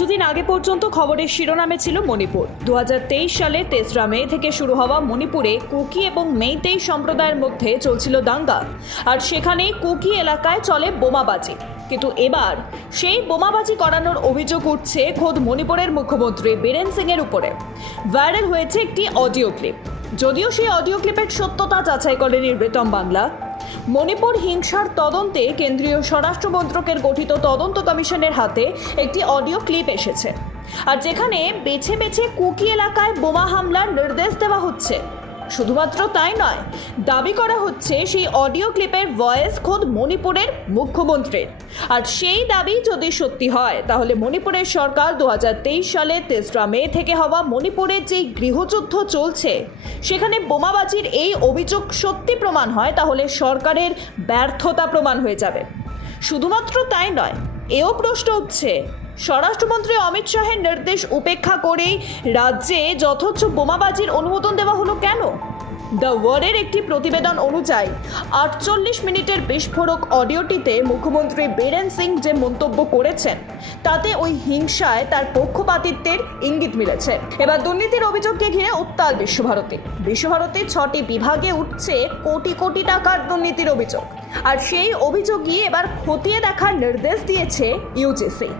কিছুদিন আগে পর্যন্ত খবরের শিরোনামে ছিল মণিপুর। দু হাজার তেইশ সালে তেসরা মে থেকে শুরু হওয়া মণিপুরে কুকি এবং মেইতেই সম্প্রদায়ের মধ্যে চলছিল দাঙ্গা আর সেখানে কুকি এলাকায় চলে বোমাবাজি। কিন্তু এবার সেই বোমাবাজি করানোর অভিযোগ উঠছে খোদ মণিপুরের মুখ্যমন্ত্রী বীরেন সিং এর উপরে। ভাইরাল হয়েছে একটি অডিও ক্লিপ। যদিও সেই অডিও ক্লিপের সত্যতা যাচাই করেনি রিতম বাংলা মণিপুর হিংসার তদন্তে কেন্দ্রীয় স্বরাষ্ট্র মন্ত্রকের গঠিত তদন্ত কমিশনের হাতে একটি অডিও ক্লিপ এসেছে। আর যেখানে বেছে বেছে কুকি এলাকায় বোমা হামলার নির্দেশ দেওয়া হচ্ছে। শুধুমাত্র তাই নয়, দাবি করা হচ্ছে সেই অডিও ক্লিপের ভয়েস খোদ মণিপুরের মুখ্যমন্ত্রীর। আর সেই দাবি যদি সত্যি হয়, তাহলে মণিপুরের সরকার দু হাজার তেইশ সালে তেসরা মে থেকে হওয়া মণিপুরের যে গৃহযুদ্ধ চলছে, সেখানে বোমাবাজির এই অভিযোগ সত্যি প্রমাণ হয়, তাহলে সরকারের ব্যর্থতা প্রমাণ হয়ে যাবে। শুধুমাত্র তাই নয়, এও প্রশ্ন উঠছে স্বরাষ্ট্রমন্ত্রী অমিত শাহের নির্দেশ উপেক্ষা করেই রাজ্যে যথেচ্ছ বোমাবাজির অনুমোদন দেওয়া হলো কেন? দ্য ওয়ারের একটি প্রতিবেদন অনুযায়ী, আটচল্লিশ মিনিটের বিস্ফোরক অডিওটিতে মুখ্যমন্ত্রী বীরেন সিং যে মন্তব্য করেছেন, তাতে ওই হিংসায় তার পক্ষপাতিত্বের ইঙ্গিত মিলেছে। এবার দুর্নীতির অভিযোগকে ঘিরে উত্তাল বিশ্বভারতী। বিশ্বভারতীর ছটি বিভাগে উঠছে কোটি কোটি টাকার দুর্নীতির অভিযোগ। আর সেই অভিযোগই এবার খতিয়ে দেখার নির্দেশ দিয়েছে ইউজিসি।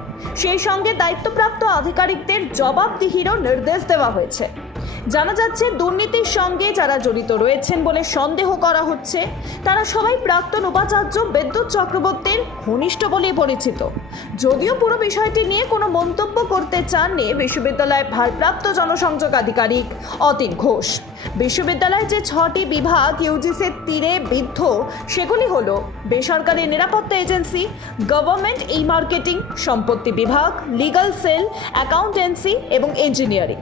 সেই সঙ্গে দায়িত্বপ্রাপ্ত আধিকারিকদের জবাবদিহিরও নির্দেশ দেওয়া হয়েছে। জানা যাচ্ছে, দুর্নীতির সঙ্গে যারা জড়িত রয়েছেন বলে সন্দেহ করা হচ্ছে, তারা সবাই প্রাক্তন উপাচার্য বিদ্যুৎ চক্রবর্তীর ঘনিষ্ঠ বলেই পরিচিত। যদিও পুরো বিষয়টি নিয়ে কোনো মন্তব্য করতে চাননি বিশ্ববিদ্যালয়ের ভারপ্রাপ্ত জনসংযোগ আধিকারিক অতীন ঘোষ। বিশ্ববিদ্যালয়ের যে ছটি বিভাগ ইউজিসির তীরে বিদ্ধ, সেগুলি হল বেসরকারি নিরাপত্তা এজেন্সি, গভর্নমেন্ট ই মার্কেটিং সম্পত্তি বিভাগ, লিগাল সেল, অ্যাকাউন্টেন্সি এবং ইঞ্জিনিয়ারিং।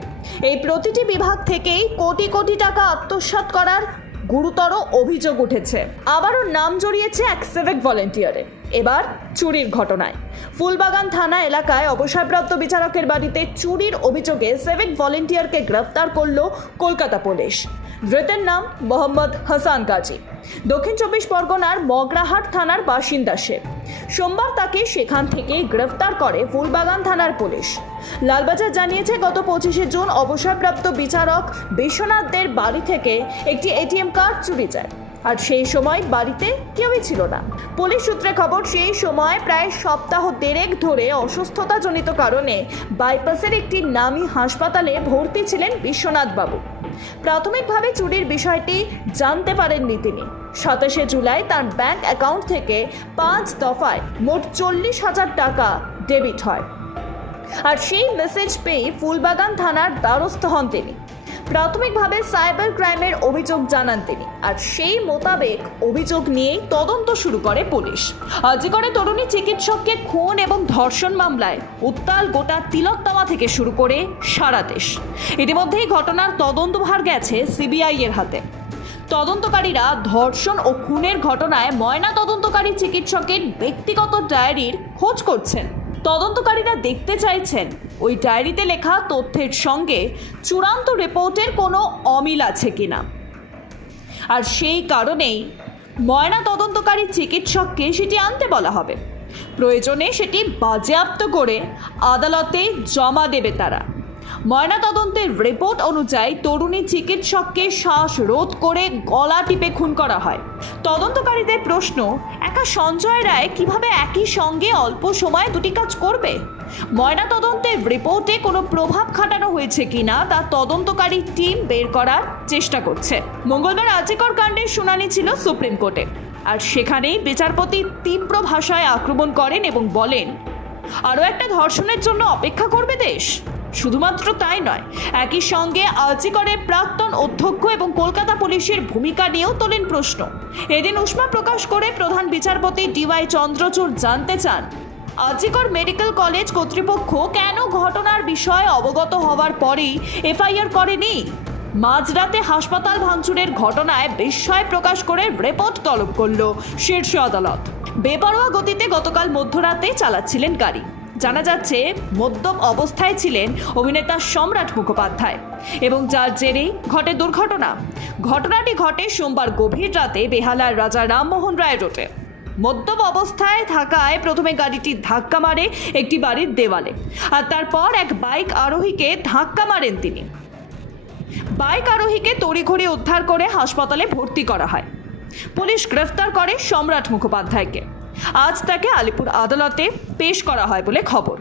এই প্রতিটি বিভাগ থেকেই কোটি কোটি টাকা আত্মসাৎ করার গুরুতর অভিযোগ উঠেছে। আবারও নাম জড়িয়েছে এক সিভিক ভলেন্টিয়ারের এবার চুরির ঘটনায়। ফুলবাগান থানা এলাকায় অবসরপ্রাপ্ত বিচারকের বাড়িতে চুরির অভিযোগে সিভিক ভলেন্টিয়ারকে গ্রেফতার করল কলকাতা পুলিশ। ধৃতের নাম মোহাম্মদ হাসান গাজী। দক্ষিণ চব্বিশ পরগনার মগরাহাট থানার বাসিন্দা সে। সোমবার তাকে সেখান থেকে গ্রেফতার করে ফুলবাগান থানার পুলিশ। লালবাজার জানিয়েছে, গত পঁচিশে জুন অবসরপ্রাপ্ত বিচারক বিশ্বনাথদের বাড়ি থেকে একটি এটিএম কার্ড চুরি যায় আর সেই সময় বাড়িতে কেউই ছিল না। পুলিশ সূত্রে খবর, সেই সময় প্রায় সপ্তাহ দেড়েক ধরে অসুস্থতাজনিত কারণে বাইপাসের একটি নামী হাসপাতালে ভর্তি ছিলেন বিশ্বনাথ বাবু। প্রাথমিকভাবে চুরির বিষয়টি জানতে পারেননি তিনি। সাতাশে জুলাই তার ব্যাংক অ্যাকাউন্ট থেকে পাঁচ দফায় মোট চল্লিশ হাজার টাকা ডেবিট হয়। আর সেই মেসেজ পেয়ে ফুলবাগান থানার দ্বারস্থ হন তিনি। প্রাথমিকভাবে সাইবার ক্রাইমের অভিযোগ জানান তিনি। আর সেই মোতাবেক অভিযোগ নিয়েই তদন্ত শুরু করে পুলিশ। আজিকরে তরুণী চিকিৎসককে খুন এবং ধর্ষণ মামলায় উত্তাল গোটা তিলকতামা থেকে শুরু করে সারা দেশ। ইতিমধ্যেই ঘটনার তদন্তভার গেছে সিবিআই এর হাতে। তদন্তকারীরা ধর্ষণ ও খুনের ঘটনায় ময়না তদন্তকারী চিকিৎসকের ব্যক্তিগত ডায়েরির খোঁজ করছেন। তদন্তকারীরা দেখতে চাইছেন ওই ডায়েরিতে লেখা তথ্যের সঙ্গে চূড়ান্ত রিপোর্টের কোনো অমিল আছে কিনা? আর সেই কারণেই ময়না তদন্তকারী চিকিৎসককে সেটি আনতে বলা হবে। প্রয়োজনে সেটি বাজেয়াপ্ত করে আদালতে জমা দেবে তারা। ময়নাতদন্তের রিপোর্ট অনুযায়ী তরুণী চিকিৎসককে শ্বাস রোধ করে গলা টিপে খুন করা হয়। তদন্তকারীদের প্রশ্ন, একা সঞ্জয় রায় কীভাবে একই সঙ্গে অল্প সময়ে দুটি কাজ করবে? ময়নাতদন্তের রিপোর্টে কোনো প্রভাব খাটানো হয়েছে কিনা তা তদন্তকারী টিম বের করার চেষ্টা করছে। মঙ্গলবার আজিকর কাণ্ডের শুনানি ছিল সুপ্রিম কোর্টে। আর সেখানেই বিচারপতি তীব্র ভাষায় আক্রমণ করেন এবং বলেন, আরও একটা ধর্ষণের জন্য অপেক্ষা করবে দেশ? শুধুমাত্র তাই নয়, একই সঙ্গে আলচিকরের প্রাক্তন অধ্যক্ষ এবং কলকাতা পুলিশের ভূমিকা নিয়েও তোলেন প্রশ্ন। এদিন উষ্মা প্রকাশ করে প্রধান বিচারপতি ডিওয়াই চন্দ্রচূড় জানতে চান আজিকর মেডিকেল কলেজ কর্তৃপক্ষ কেন ঘটনার বিষয়ে অবগত হওয়ার পরেই এফআইআর করেনি? মাঝরাতে হাসপাতাল ভাঙচুরের ঘটনায় বিস্ময় প্রকাশ করে রিপোর্ট তলব করল শীর্ষ আদালত। বেপরোয়া গতিতে গতকাল মধ্যরাতে চালাচ্ছিলেন গাড়ি। জানা যাচ্ছে, মদ্যপ অবস্থায় ছিলেন অভিনেতা সম্রাট মুখোপাধ্যায় এবং যার জেরেই ঘটে দুর্ঘটনা। ঘটনাটি ঘটে সোমবার গভীর রাতে বেহালার রাজা রামমোহন রায় রোডে। মদ্যপ অবস্থায় থাকায় প্রথমে গাড়িটি ধাক্কা মারে একটি বাড়ির দেওয়ালে আর তারপর এক বাইক আরোহীকে ধাক্কা মারেন তিনি। বাইক আরোহীকে তড়িঘড়ি উদ্ধার করে হাসপাতালে ভর্তি করা হয়। পুলিশ গ্রেফতার করে সম্রাট মুখোপাধ্যায়কে। আজ তাকে আলিপুর আদালতে পেশ করা হয় বলে খবর।